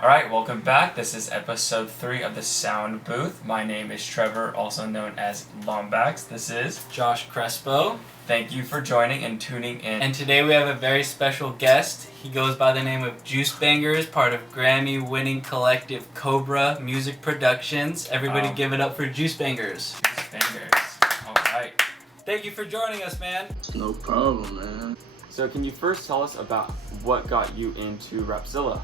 Alright, welcome back. This is episode 3 of the Sound Booth. My name is Trevor, also known as Lombax. This is Josh Crespo. Thank you for joining and tuning in. And today we have a very special guest. He goes by the name of Juice Bangers, part of Grammy-winning collective Cobra Music Productions. Everybody give it up for Juice Bangers. Juice Bangers. Alright. Thank you for joining us, man. No problem, man. So can you first tell us about what got you into Rapzilla?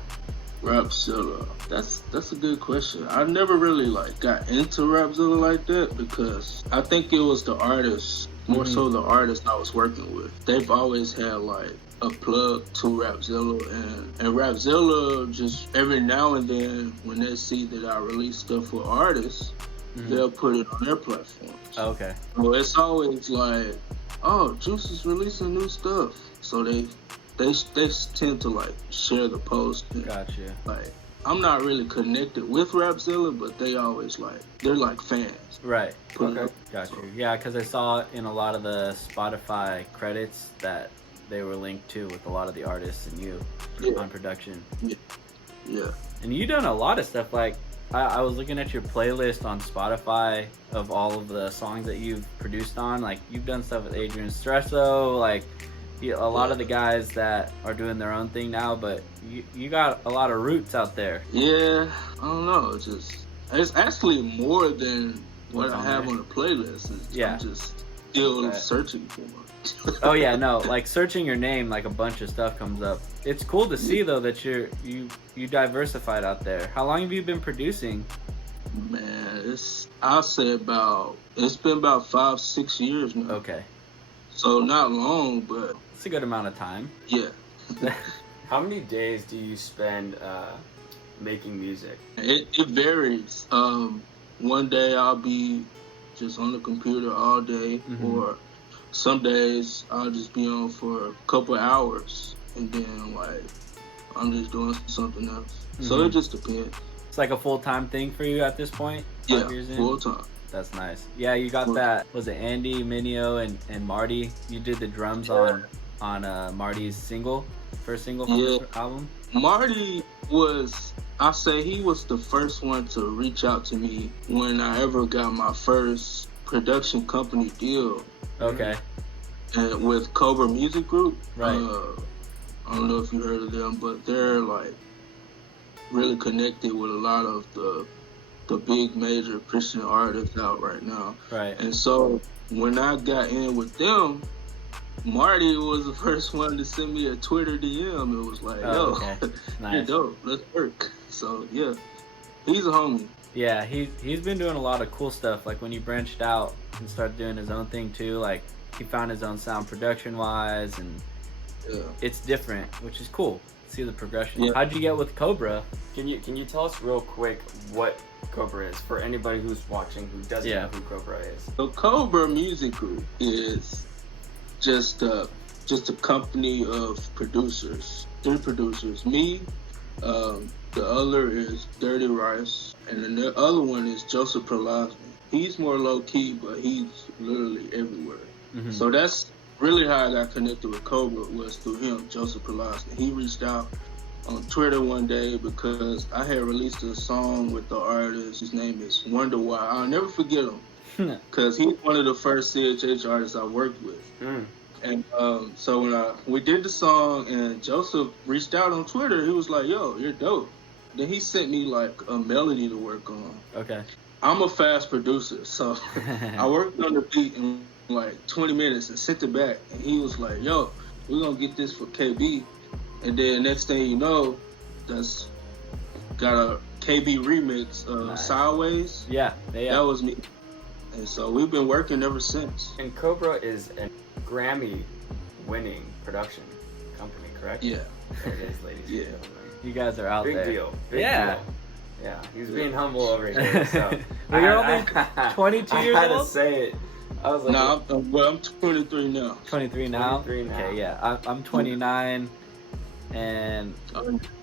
Rapzilla. That's a good question. I never really got into Rapzilla like that because I think it was the artists, more so the artists I was working with. They've always had a plug to Rapzilla, and Rapzilla just every now and then when they see that I release stuff for artists, they'll put it on their platforms. Oh, okay. So it's always oh, Juice is releasing new stuff. So they tend to share the post. And, Gotcha. I'm not really connected with Rapzilla, but they always they're fans. Right. Okay. Gotcha. Yeah, because I saw in a lot of the Spotify credits that they were linked to with a lot of the artists and you on production. Yeah. And you've done a lot of stuff. I was looking at your playlist on Spotify of all of the songs that you've produced on. You've done stuff with Adrian Stresso, a lot of the guys that are doing their own thing now, but you got a lot of roots out there. Yeah, I don't know. It's actually more than what I have on the playlist. I'm just still searching for it. Oh yeah, no, searching your name, a bunch of stuff comes up. It's cool to see though that you diversified out there. How long have you been producing? Man, I'll say it's been about 5-6 years now. Okay. So not long, but it's a good amount of time. Yeah. How many days do you spend making music? It varies. One day I'll be just on the computer all day, or some days I'll just be on for a couple hours, and then I'm just doing something else. So it just depends. It's a full-time thing for you at this point? 5 years in? Full time. That's nice. Yeah, you got that. Was it Andy, Minio, and Marty? You did the drums on Marty's first single from this album? Marty I say he was the first one to reach out to me when I ever got my first production company deal. Okay. And with Cobra Music Group. Right. I don't know if you heard of them, but they're really connected with a lot of the big major Christian artists out right now. Right. And so when I got in with them, Marty was the first one to send me a Twitter DM. It was okay. Nice. You're dope, let's work. So yeah, he's a homie. Yeah, he's been doing a lot of cool stuff. When he branched out and started doing his own thing too, he found his own sound production wise, and it's different, which is cool. See the progression. Yeah. How'd you get with Cobra? Can you tell us real quick what Cobra is for anybody who's watching who doesn't know who Cobra is? So Cobra Music Group is just a company of producers. 3 producers. Me, the other is Dirty Rice, and then the other one is Joseph Perlosny. He's more low key, but he's literally everywhere. So that's really how I got connected with Cobra, was through him, Joseph Perlosny. He reached out on Twitter one day because I had released a song with the artist. His name is Wonder Why. I'll never forget him because he's one of the first CHH artists I worked with. And so when we did the song and Joseph reached out on Twitter, he was like, yo, you're dope. Then he sent me a melody to work on. Okay. I'm a fast producer, so I worked on the beat in 20 minutes and sent it back. And he was like, yo, we're going to get this for KB. And then next thing you know, that's got a KB remix of Sideways. Yeah. That was me. And so we've been working ever since. And Cobra is a Grammy-winning production company, correct? Yeah. There it is, ladies and gentlemen. You guys are out Big there. Deal. Big deal. Yeah, he's being humble over here. So you're only 22 years old? I had to say it. I was I'm 23 now. 23 now? 23 now. Okay, yeah. I'm 29, and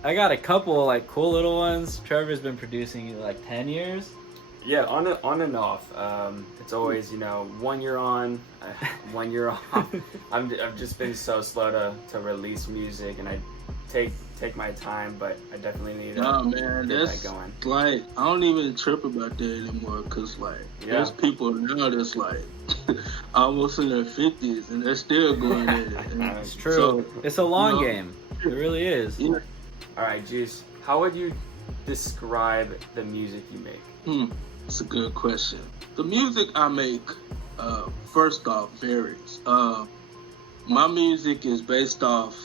I got a couple cool little ones. Trevor's been producing 10 years. Yeah, on and off. It's always 1 year on, 1 year off. I've just been so slow to release music, and take my time, but I definitely need to Nah, man, get that's that going. like I don't even trip about that anymore. Cause like there's people now that's like almost in their 50s and they're still going at it. And It's true. so, It's a long you know, game. It really is. Yeah. All right, Juice, how would you describe the music you make? That's a good question. The music I make, first off, varies. My music is based off,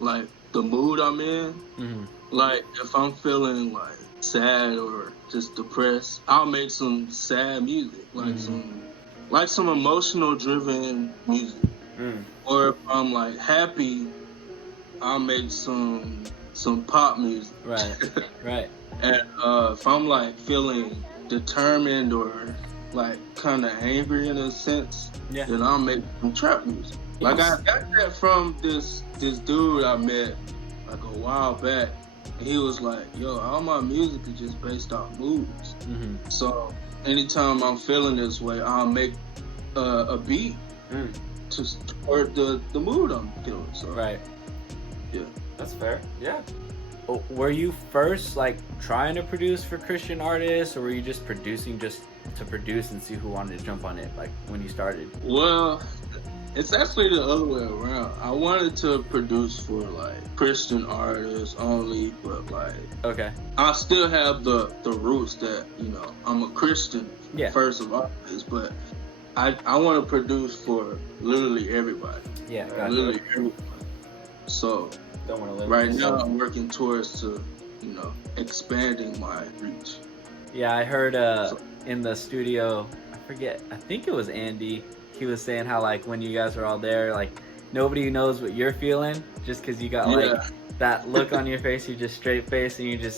like, the mood I'm in. Mm-hmm. Like, if I'm feeling, like, sad or just depressed, I'll make some sad music. Like, some emotional-driven music. Or if I'm, like, happy, I'll make some pop music. Right, right. And if I'm like feeling determined or like kind of angry in a sense, then I'll make some trap music. Like I got that from this dude I met like a while back. And he was like, "Yo, all my music is just based off moods." Mm-hmm. So anytime I'm feeling this way, I'll make a beat to support the mood I'm feeling. So Right. yeah. That's fair. Yeah. Were you first like trying to produce for Christian artists, or were you just producing just to produce and see who wanted to jump on it, like when you started? Well, it's actually the other way around. I wanted to produce for like Christian artists only, but like Okay. I still have the roots that, you know, I'm a Christian first of all, but I want to produce for literally everybody. Yeah. Literally everybody. So Don't want to live right now I'm working towards to, you know, expanding my reach. Yeah, I heard in the studio, I think it was Andy, he was saying how like when you guys are all there, like nobody knows what you're feeling just because you got like that look on your face, you're just straight face and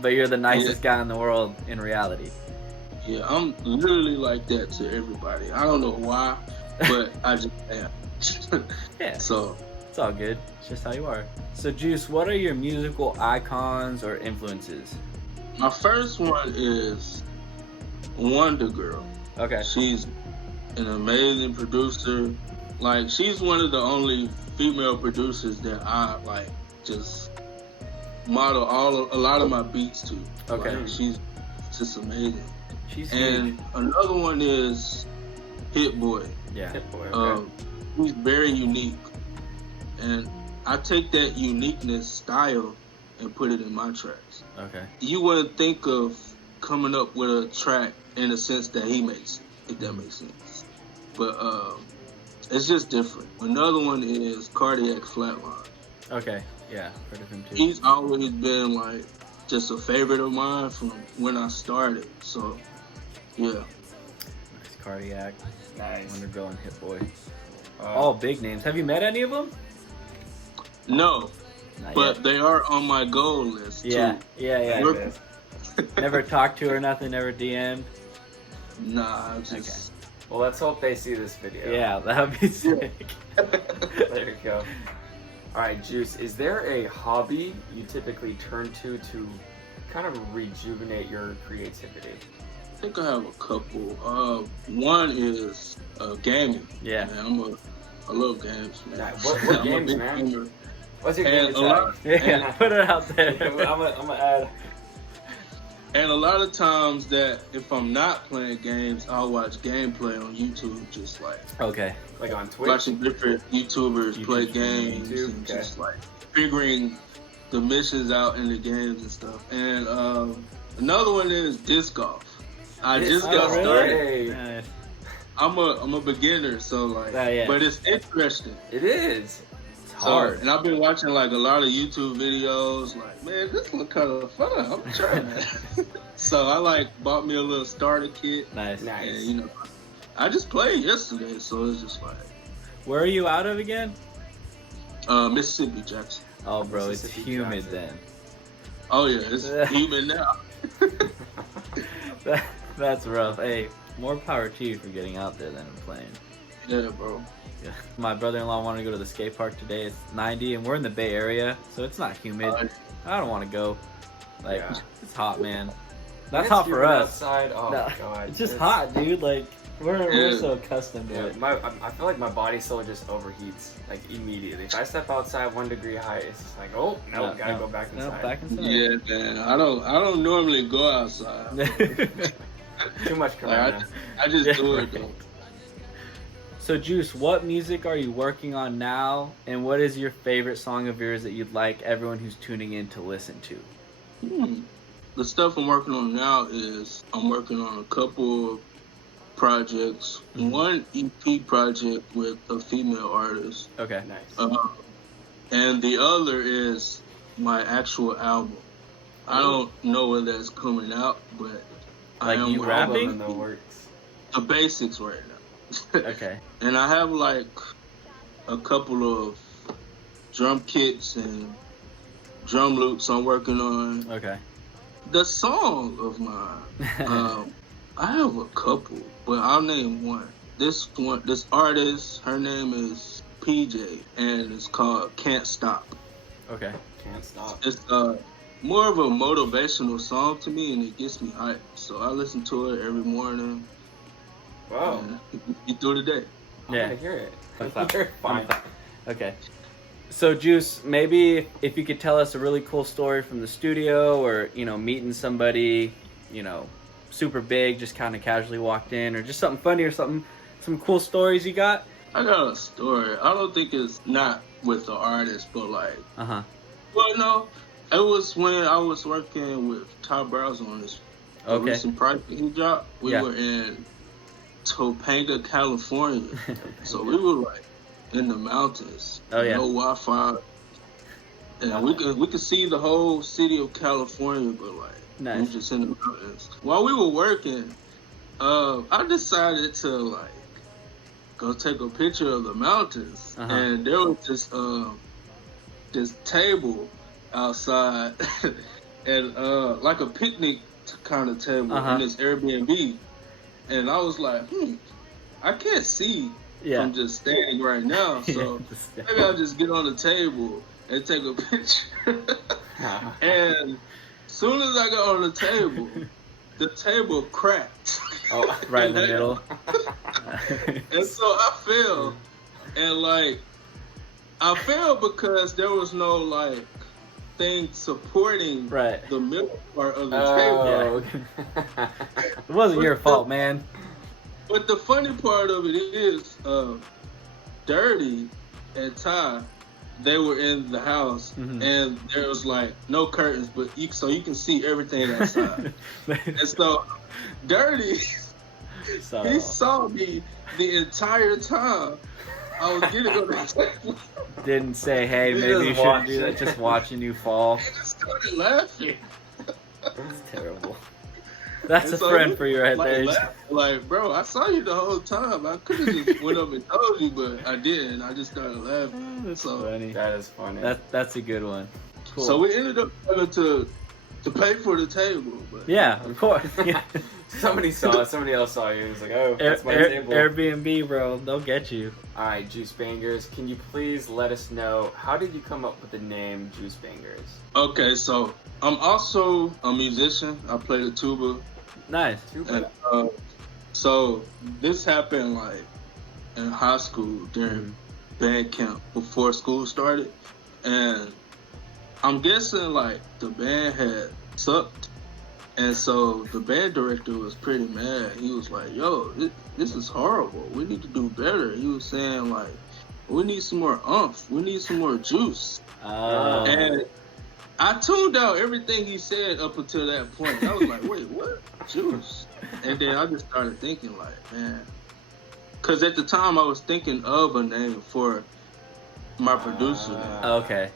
but you're the nicest guy in the world in reality. Yeah, I'm literally like that to everybody. I don't know why, but I just am. Yeah. So it's all good. It's just how you are. So Juice, what are your musical icons or influences? my first one is Wonder Girl. Okay. She's an amazing producer. Like, she's one of the only female producers that I like just model a lot of my beats to. Okay. Like, she's just amazing. She's And another one is Hit Boy. Yeah. Hit Boy, okay. He's very unique, and I take that uniqueness style and put it in my tracks. Okay. You wouldn't think of coming up with a track in the sense that he makes it, if that makes sense. But it's just different. Another one is Cardiac Flatline. Okay. Yeah. Heard of him too. He's always been like just a favorite of mine from when I started. So yeah. Nice. Cardiac. Nice. Wonder Girl and Hit Boy. All big names. Have you met any of them? No, Not but yet. they are on my goal list Yeah. too. Yeah. Work- Never talked to her, nothing. Never DM'd. Nah, just Well, let's hope they see this video. Yeah, that would be sick. There you go. All right, Juice, is there a hobby you typically turn to kind of rejuvenate your creativity? I think I have a couple. One is gaming. Yeah. Man, I love games, man. Nice. What I'm a games, big man? gamer. What's your And game a lot- tag? Yeah, put it out there. I'm gonna add. And a lot of times that if I'm not playing games, I'll watch gameplay on YouTube, just like Okay. Like on Twitch? watching different YouTubers play YouTube, games YouTube, and okay. just like figuring the missions out in the games and stuff. And another one is disc golf. I just got Oh, really? started. Nice. I'm a beginner, so like, Yeah. but it's interesting. It is. It's So, hard. and I've been watching like a lot of YouTube videos. Like, man, this look kind of fun. I'm trying that. So I like bought me a little starter kit, Nice. Nice. and you know, I just played yesterday, so it's just like Where are you out of again? Mississippi Jackson. Oh, bro, it's Mississippi humid Jackson. then. Oh yeah, it's humid now. That's rough. Hey, more power to you for getting out there than I'm playing. Yeah, bro. Yeah. My brother-in-law wanted to go to the skate park today. It's 90, and we're in the Bay Area, so it's not humid. I don't want to go. Like, Yeah. it's hot, man. When That's it's hot for humid us. Outside, oh No, god. it's just hot, dude. Like, We're Yeah. so accustomed to Yeah, it. I feel like my body still just overheats like immediately. If I step outside 1 degree high, it's just like, oh no, gotta go back No, inside. back inside. Yeah, man. I don't normally go outside. Too much Like, corona. I just Yeah, do it right. though. So, Juice, what music are you working on now, and what is your favorite song of yours that you'd like everyone who's tuning in to listen to? The stuff I'm working on now is I'm working on a couple of projects. Mhm. One EP project with a female artist, Okay. Nice. and the other is my actual album. I don't know when that's coming out, but Like I am you working rapping? on in the works. the basics right now. Okay. And I have like a couple of drum kits and drum loops I'm working on. Okay. The song of mine, I have a couple, but I'll name one. This artist, her name is PJ, and it's called Can't Stop. Okay. Can't stop. It's more of a motivational song to me, and it gets me hyped. So I listen to it every morning. Wow. And get through the day. I'm Yeah. gonna hear it. I'm clap- You're I'm fine. clap. Okay. So, Juice, maybe if you could tell us a really cool story from the studio, or meeting somebody, super big, just kind of casually walked in, or just something funny or some cool stories you got. I got a story. I don't think it's not with the artist, but like, Uh-huh. well, no, it was when I was working with Todd Browser on this Okay. recent project he dropped. We Yeah. were in Topanga, California, so we were like in the mountains. Oh, yeah. No Wi-Fi, and we could see the whole city of California, but like we Nice. were just in the mountains. While we were working, I decided to like go take a picture of the mountains, Uh-huh. and there was this table outside, and like a picnic kind of table Uh-huh. in this Airbnb, and I was like, I can't see Yeah. from just standing right now, so maybe I'll just get on the table and take a picture. And soon as I got on the table cracked. Oh, Right in the middle. And so I fell, and like I fell because there was no like thing supporting Right. the middle part of the table. Oh. It wasn't your fault, man. But the funny part of it is, Dirty and Ty, they were in the house, Mhm. and there was like no curtains, but so you can see everything outside. And so Dirty, So, he saw me the entire time I was getting on the table. didn't say, hey, He maybe you just shouldn't do watched that. it. Just watching you fall. And I started laughing. That's terrible. That's And a so friend he for you right like, there. like, bro, I saw you the whole time. I could have just went up and told you, but I didn't. I just started laughing. That's So- funny. That is funny. That's a good one. Cool. So we ended up having to pay for the table. But Yeah, of course. Yeah. Somebody saw it. Somebody else saw you. It was like, oh, Air, that's my table. Airbnb, bro. They'll get you. All right, Juice Bangers. Can you please let us know, how did you come up with the name Juice Bangers? Okay, so I'm also a musician. I play the tuba. Nice. And, so this happened like in high school during band camp before school started, and I'm guessing like the band had sucked, and so the band director was pretty mad. He was like, "Yo, this is horrible. We need to do better." He was saying like, "We need some more umph. We need some more juice." Oh. And I tuned out everything he said up until that point. I was like, wait, what? Juice? And then I just started thinking like, man. Because at the time I was thinking of a name for my producer. Okay.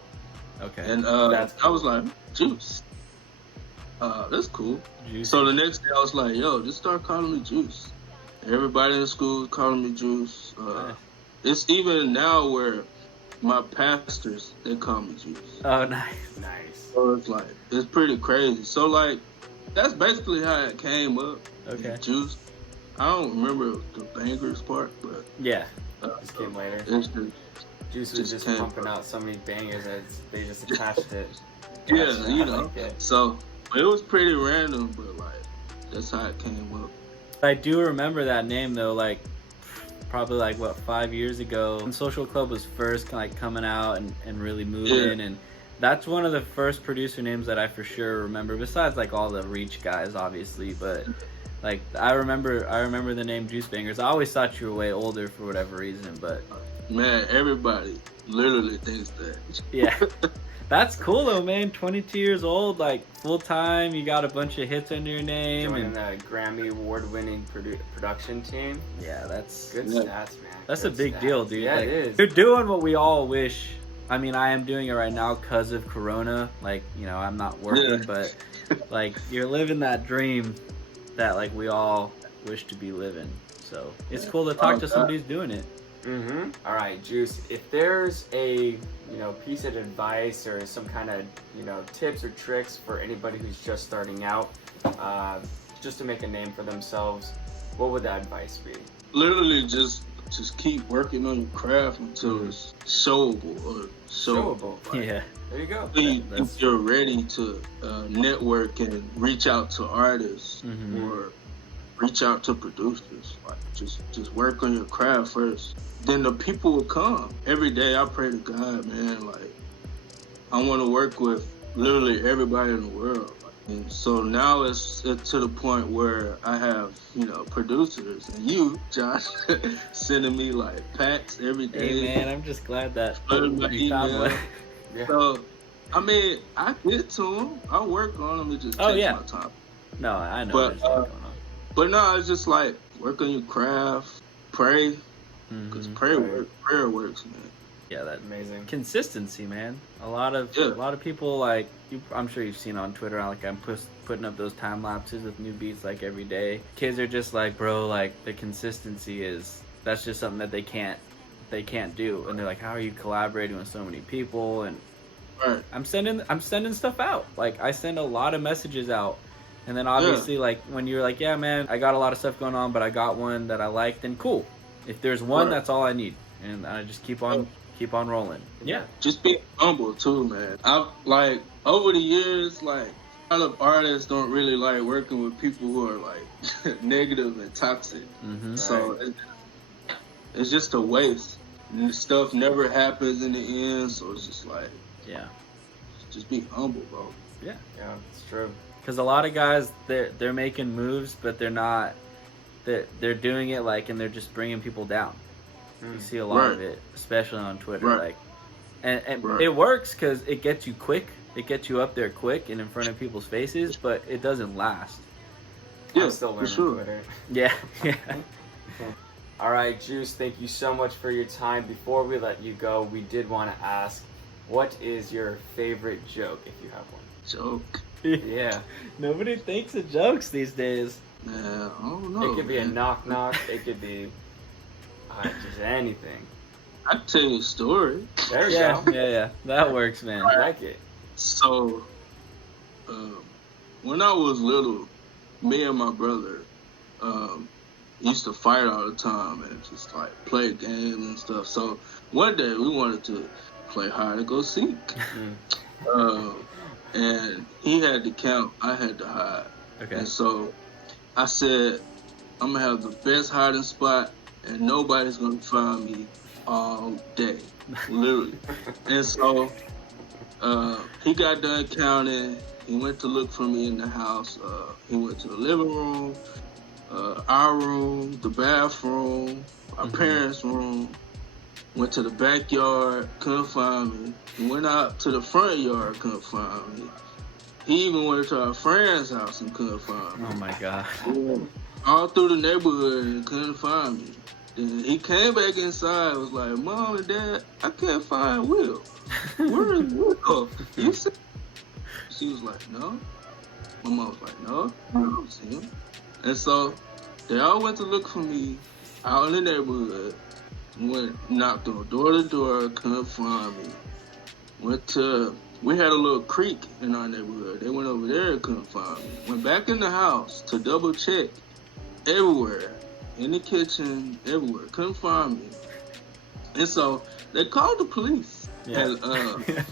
Okay. And That's I was like, Juice. That's cool. Juicy. So the next day I was like, yo, just start calling me Juice. Everybody in school is calling me Juice. Nice. It's even now where my pastors, they call me Juice. Oh, nice. Nice. So it's like, it's pretty crazy. So like, that's basically how it came up. Okay. Juice. I don't remember the bangers part, but Yeah. Just came later. it's just, Juice was just just came. pumping out so many bangers that they just attached it. yeah, Gotcha. you I know. like it. So it was pretty random, but like, that's how it came up. I do remember that name though, like probably like what 5 years ago when Social Club was first like coming out and really moving, and that's one of the first producer names that I for sure remember, besides like all the Reach guys obviously, but like I remember the name Juice Bangers. I always thought you were way older for whatever reason, but Man, everybody literally thinks that. yeah. That's cool though, man. 22 years old, like full time. You got a bunch of hits under your name, Joining and the Grammy award-winning production team. yeah, that's Good stats, man. That's Good a big stats. deal, dude. Yeah, Like, it is. You're doing what we all wish. I mean, I am doing it right now because of Corona. Like, you know, I'm not working, but like you're living that dream that like we all wish to be living. So it's cool to talk to somebody who's doing it. Mm-hmm. All right, Juice. If there's a piece of advice or some kind of tips or tricks for anybody who's just starting out, just to make a name for themselves, what would that advice be? Literally, just keep working on your craft until it's showable or showable. Showable. Yeah. There you go. If you're ready to network and reach out to artists or reach out to producers, like just work on your craft first. Then the people will come. Every day I pray to God, man, like I want to work with literally everybody in the world. And so now it's to the point where I have, producers and you, Josh, sending me like packs every day. Hey man, I'm just glad that my you found email. one. Yeah. So, I mean, I get to them. I work on them. It just takes my time. No, I know But, there's a lot going on. But no, it's just like work on your craft, pray, because prayer works, man. Yeah, that Amazing. consistency, man. A lot of people like I'm sure you've seen on Twitter. Like I'm putting up those time lapses with new beats like every day. Kids are just like, bro, like the consistency that's just something that they can't do. And they're like, how are you collaborating with so many people? And Right. I'm sending stuff out. Like I send a lot of messages out. And then obviously, like, when you're like, yeah, man, I got a lot of stuff going on, but I got one that I like, then cool. If there's one, that's all I need. And I just keep on rolling. Yeah. Just be humble, too, man. I've, like, over the years, like, a lot of artists don't really like working with people who are, like, negative and toxic. So it's just a waste. And stuff never happens in the end, so it's just like, Yeah. just be humble, bro. Yeah. Yeah, it's true. Because a lot of guys, they're making moves, but they're not. They're doing it like, and they're just bringing people down. You see a lot of it, especially on Twitter. Like, and it works because it gets you quick. It gets you up there quick and in front of people's faces, but it doesn't last. Yeah, I'm still learning Twitter. Yeah. All right, Juice, thank you so much for your time. Before we let you go, we did want to ask, what is your favorite joke, if you have one? Joke. Yeah. Nobody thinks of jokes these days. Yeah, I don't know. It could be a knock-knock. It could be just anything. I can tell you a story. There you go. Yeah. That works, man. I like it. So, when I was little, me and my brother used to fight all the time and just like play games and stuff. So one day we wanted to play hide and go seek. And he had to count, I had to hide. Okay. And so I said, I'm gonna have the best hiding spot and nobody's gonna find me all day. Literally. And so he got done counting. He went to look for me in the house. He went to the living room, our room, the bathroom, our parents' room. Went to the backyard, couldn't find me. He went out to the front yard, couldn't find me. He even went to our friend's house and couldn't find me. Oh my god. All through the neighborhood and couldn't find me. Then he came back inside and was like, Mom and Dad, I can't find Will. Where is Will? You see? She was like, no. My mom was like, no, I don't see him. And so they all went to look for me out in the neighborhood. Went, knocked on door to door, couldn't find me. We had a little creek in our neighborhood. They went over there and couldn't find me. Went back in the house to double check everywhere. In the kitchen, everywhere. Couldn't find me. And so they called the police. Yeah. And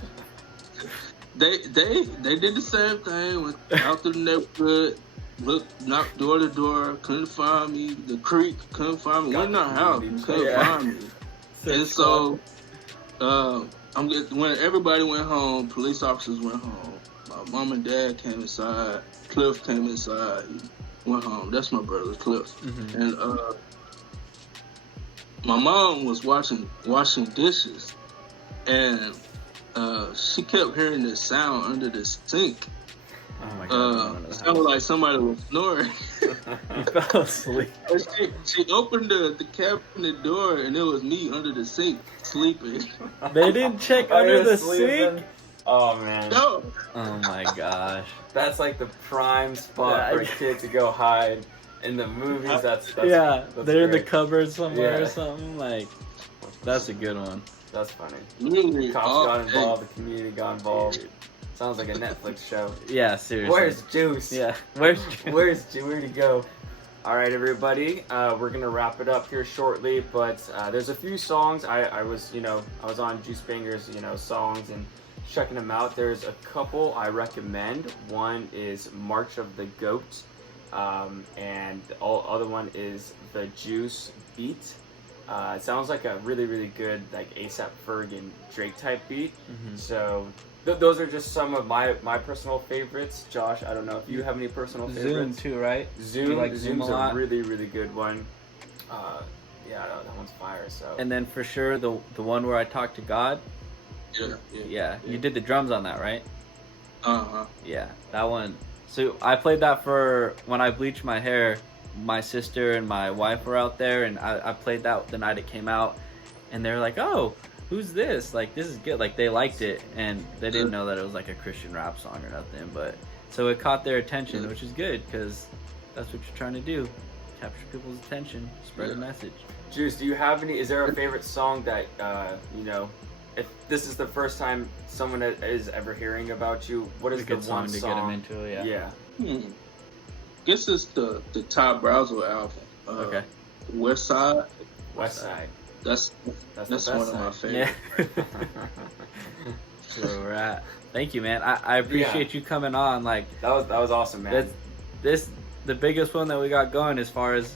they did the same thing. Went out to the neighborhood. looked, knocked door to door, couldn't find me. The creek, couldn't find me. Got Went in the the house, community. couldn't Yeah. find me. And so, when everybody went home, police officers went home. My mom and dad came inside. Cliff came inside. He went home. That's my brother, Cliff. Mhm. And my mom was washing dishes, and she kept hearing this sound under the sink. Oh my god. It sounded like somebody was snoring. You fell asleep. She opened the cabinet door, and it was me under the sink sleeping. They didn't check Are under you the sleeping? sink. Oh man, No, Oh my gosh. that's like the prime spot for a kid to go hide in the movies. That's Yeah, that's they're in the great. cupboard somewhere or Yeah. something. Like, that's a good one. That's funny. really. Cops all got day. involved. The community got involved. Sounds like a Netflix show. Yeah, seriously. Where's Juice? Yeah, where's Where's where'd he go? All right, everybody. We're gonna wrap it up here shortly, but there's a few songs I was on Juice Banger's songs and checking them out. There's a couple I recommend. One is March of the Goat, and the other one is the Juice Beat. It sounds like a really, really good like A$AP Ferg and Drake type beat. Mhm. So those are just some of my personal favorites. Josh, I don't know if you have any personal Zoom favorites. too, right? Zoom, You like Zoom Zoom's a a lot? really, really good one. Yeah, that one's fire. So And then for sure the one where I talk to God. Yeah. Yeah, you did the drums on that, right? Uh-huh. Yeah, that one. So I played that for when I bleached my hair. My sister and my wife were out there, and I played that the night it came out, and they were like, "Oh, who's this? Like, this is good." Like, they liked it, and they didn't know that it was like a Christian rap song or nothing. But so it caught their attention, which is good because that's what you're trying to do: capture people's attention, spread a message. Juice, do you have any? Is there a favorite song that if this is the first time someone is ever hearing about you, what is A the good one song to song get them into it. Yeah. Yeah. Guess it's the Todd Browser album. Okay. West Side. West Side. That's That's that's the one best of my side. Yeah. favorites. So we're at. Thank you, man. I appreciate you coming on. Like, That was awesome, man. this the biggest one that we got going as far as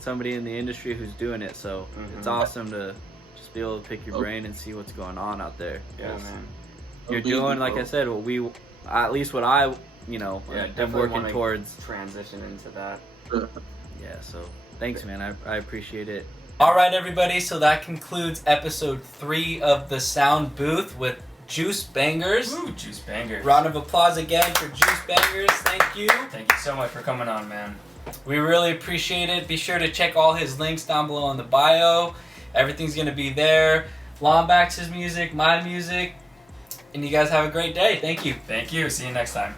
somebody in the industry who's doing it. So it's awesome to just be able to pick your brain and see what's going on out there. Yeah, 'Cause man. You're doing, like I said, what we, at least what I, am definitely working wanna towards. transition into that. Yeah. So thanks, man. I appreciate it. All right, everybody. So that concludes episode 3 of the Sound Booth with Juice Bangers. Ooh, Juice Bangers. Round of applause again for Juice Bangers. Thank you. Thank you so much for coming on, man. We really appreciate it. Be sure to check all his links down below in the bio. Everything's going to be there. Lombax's music, my music. And you guys have a great day. Thank you. Thank you. See you next time.